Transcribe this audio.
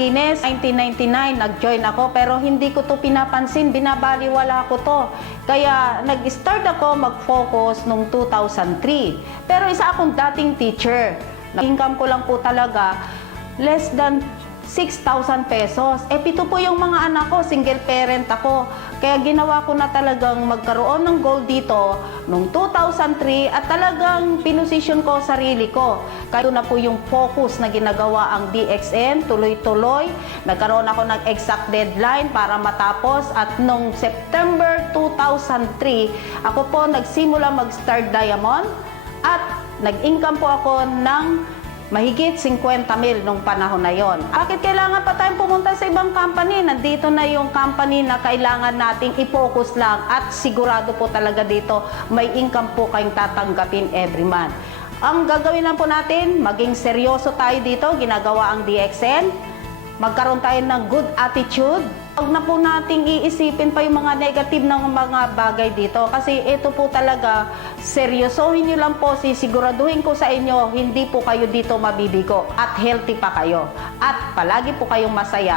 Martinez, 1999, nag-join ako pero hindi ko to pinapansin, binabaliwala ko to. Kaya nag-start ako mag-focus nung 2003. Pero isa akong dating teacher. Income ko lang po talaga less than 6,000 pesos. Pito po yung mga anak ko, single parent ako. Kaya ginawa ko na talagang magkaroon ng goal dito noong 2003 at talagang pinosisyon ko sarili ko. Kaya na po yung focus na ginagawa ang DXN, tuloy-tuloy. Nagkaroon ako ng exact deadline para matapos at noong September 2003, ako po nagsimula mag-Star Diamond at nag-income po ako ng mahigit 50,000 nung panahon na yon. Bakit kailangan pa tayong pumunta sa ibang company? Nandito na yung company na kailangan nating i-focus lang at sigurado po talaga dito may income po kayong tatanggapin every month. Ang gagawin lang po natin, maging seryoso tayo dito, ginagawa ang DXN. Magkaroon tayo ng good attitude. Huwag na po nating iisipin pa yung mga negative ng mga bagay dito. Kasi ito po talaga, seryosohin nyo lang po, sisiguraduhin ko sa inyo, hindi po kayo dito mabibigo at healthy pa kayo. At palagi po kayong masaya.